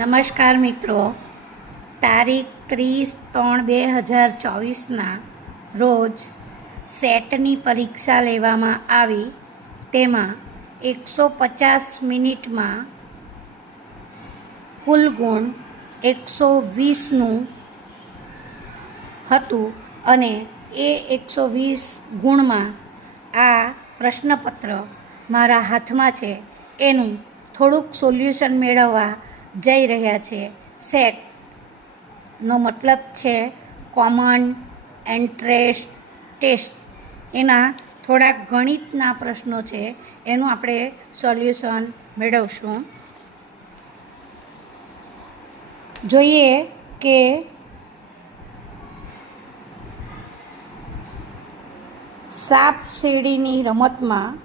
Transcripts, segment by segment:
નમસ્કાર મિત્રો. તારીખ ત્રીસ ત્રણ બે હજાર ચોવીસના રોજ સેટની પરીક્ષા લેવામાં આવી. તેમાં એકસો પચાસ મિનિટમાં કુલ ગુણ એકસો વીસનું હતું અને એ એકસો વીસ ગુણમાં આ પ્રશ્નપત્ર મારા હાથમાં છે. એનું થોડુંક સોલ્યુશન મેળવવા જઈ રહ્યા છે. સેટનો મતલબ છે કોમન એન્ટ્રેસ ટેસ્ટ એના થોડાક ગણિતના પ્રશ્નો છે. એનું આપણે સોલ્યુશન મેળવશું. જોઈએ કે સાપ સીડીની રમતમાં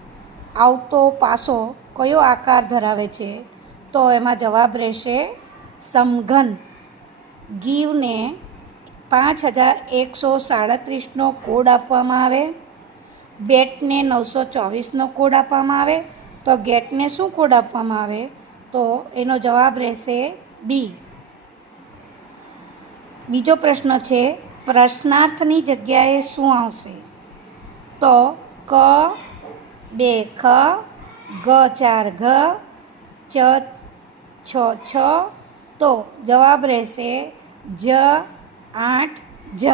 આવતો પાસો કયો આકાર ધરાવે છે? તો એમાં જવાબ રહેશે, સમઘન. ગીવને પાંચ હજાર એકસો સાડત્રીસનો કોડ આપવામાં આવે. બેટને નવસો ચોવીસનો કોડ આપવામાં આવે. તો ગેટને શું કોડ આપવામાં આવે? તો એનો જવાબ રહેશે બી બીજો પ્રશ્ન છે, પ્રશ્નાર્થની જગ્યાએ શું આવશે? તો ક, બે ખ, ગ, ચાર ઘ ચ છ છ. તો જવાબ રહેશે જ, આઠ, જ.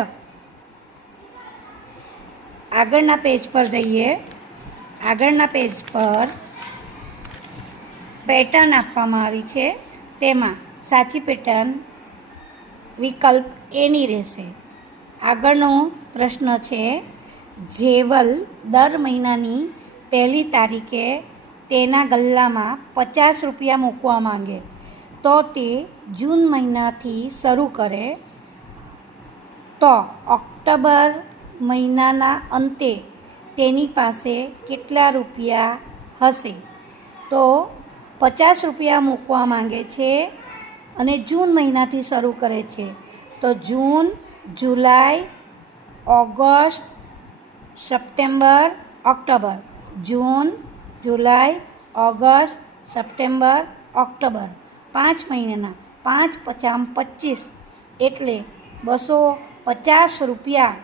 આગળના પેજ પર જઈએ. આગળના પેજ પર પેટર્ન આપવામાં આવી છે. તેમાં સાચી પેટર્ન વિકલ્પ એની રહેશે. આગળનો પ્રશ્ન છે, જેવલ દર મહિનાની પહેલી તારીખે તેના ગલ્લામાં પચાસ રૂપિયા મૂકવા માંગે. તો તે જૂન મહિનાથી શરૂ કરે. તો ઓક્ટોબર મહિનાના અંતે તેની પાસે કેટલા રૂપિયા હશે? તો પચાસ રૂપિયા મૂકવા માંગે છે અને જૂન મહિનાથી શરૂ કરે છે. તો June, July, August, September, October. June July, August, September, October. પાંચ મહિનાના, પાંચ પચામ પચીસ એટલે બસો પચાસ રૂપિયા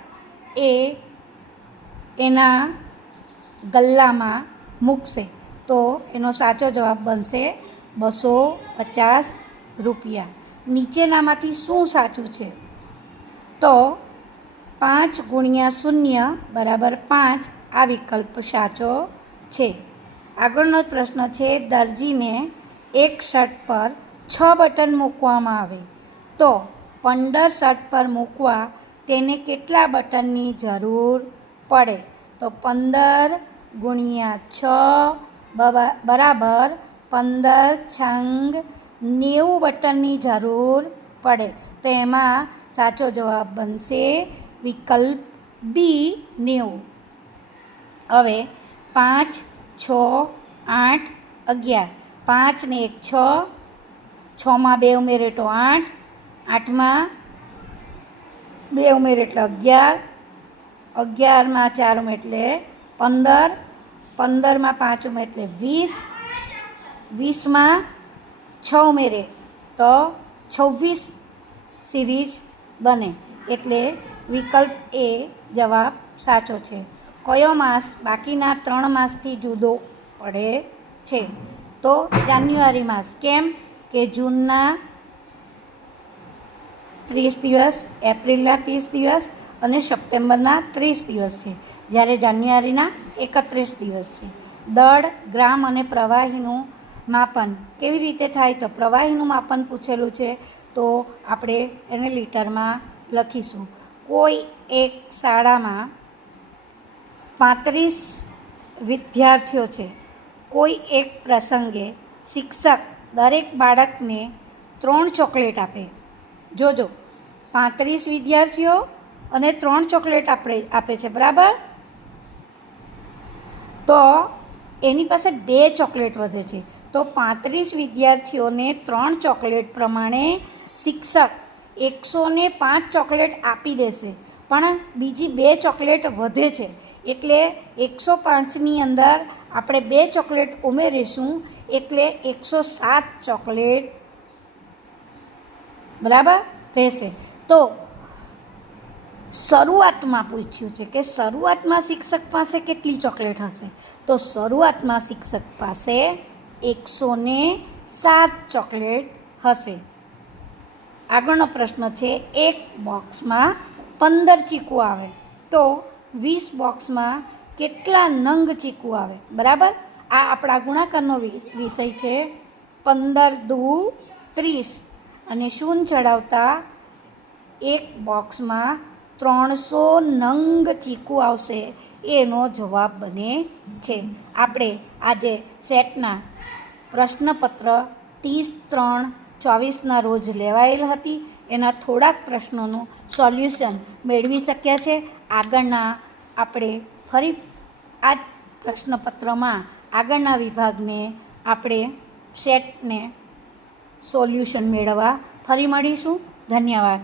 એ એના ગલ્લામાં મૂકશે. તો એનો સાચો જવાબ બનશે બસો પચાસ રૂપિયા. નીચેનામાંથી શું સાચું છે? તો પાંચ ગુણ્યા શૂન્ય બરાબર પાંચ આ વિકલ્પ સાચો છે. આગળનો પ્રશ્ન છે, દરજીને એક શર્ટ પર છ બટન મૂકવામાં આવે. તો પંદર શર્ટ પર મૂકવા તેને કેટલા બટનની જરૂર પડે? તો પંદર ગુણ્યા છ બરાબર પંદર છંગ નેવું બટનની જરૂર પડે. તો એમાં સાચો જવાબ બનશે વિકલ્પ બી નેવું. હવે પાંચ છ, આઠ, અગિયાર. પાંચ ને એક, છ. છમાં બે ઉમેરે તો આઠ. આઠમાં બે ઉમેર એટલે અગિયાર. અગિયારમાં ચાર ઉમેર એટલે પંદર. પંદરમાં પાંચ ઉમેર એટલે વીસ. વીસમાં છ ઉમેરે તો છવ્વીસ સિરીઝ બને. એટલે વિકલ્પ એ જવાબ સાચો છે. કયો માસ બાકીના ત્રણ માસથી જુદો પડે છે? તો જાન્યુઆરી માસ કેમ કે જૂનના ત્રીસ દિવસ, એપ્રિલના ત્રીસ દિવસ અને સપ્ટેમ્બરના ત્રીસ દિવસ છે. જ્યારે જાન્યુઆરીના એકત્રીસ દિવસ છે. દળ, ગ્રામ અને પ્રવાહીનું માપન કેવી રીતે થાય? તો પ્રવાહીનું માપન પૂછેલું છે. તો આપણે એને લીટરમાં લખીશું. કોઈ એક શાળામાં પાંત્રીસ વિદ્યાર્થીઓ છે. કોઈ એક પ્રસંગે શિક્ષક દરેક બાળકને ત્રણ ચોકલેટ આપે. જોજો, પાંત્રીસ વિદ્યાર્થીઓ અને ત્રણ ચોકલેટ આપણે આપે છે, બરાબર? તો એની પાસે બે ચોકલેટ વધે છે. તો પાંત્રીસ વિદ્યાર્થીઓને ત્રણ ચોકલેટ પ્રમાણે શિક્ષક એકસો પાંચ ચોકલેટ આપી દેશે. પણ બીજી બે ચોકલેટ વધે છે. એટલે એકસો પાંચની અંદર આપણે બે ચોકલેટ ઉમેરીશું, એટલે એકસો સાત ચોકલેટ બરાબર રહેશે. તો શરૂઆતમાં પૂછ્યું છે કે શરૂઆતમાં શિક્ષક પાસે કેટલી ચોકલેટ હશે? તો શરૂઆતમાં શિક્ષક પાસે એકસો ને સાત ચોકલેટ હશે. આગળનો પ્રશ્ન છે, એક બોક્સમાં પંદર ચીકુ આવે. તો વીસ બોક્સમાં કેટલા નંગ ચીકુ આવે? બરાબર? આ આપણા ગુણાકારનો વિષય છે પંદર દુ ત્રીસ. અને શૂન ચડાવતા એક બોક્સમાં ત્રણસો નંગ ચીકુ આવશે. એનો જવાબ બને છે. આપણે આજે સેટના પ્રશ્નપત્ર ત્રીસ ત્રણ ચોવીસના રોજ લેવાયેલ હતી. એના થોડાક પ્રશ્નોનું સોલ્યુશન મેળવી શક્યા છે. આગળના આપણે ફરી આ પ્રશ્નપત્રમાં આગળના વિભાગને આપણે સેટને સોલ્યુશન મેળવવા ફરી મળીશું. ધન્યવાદ.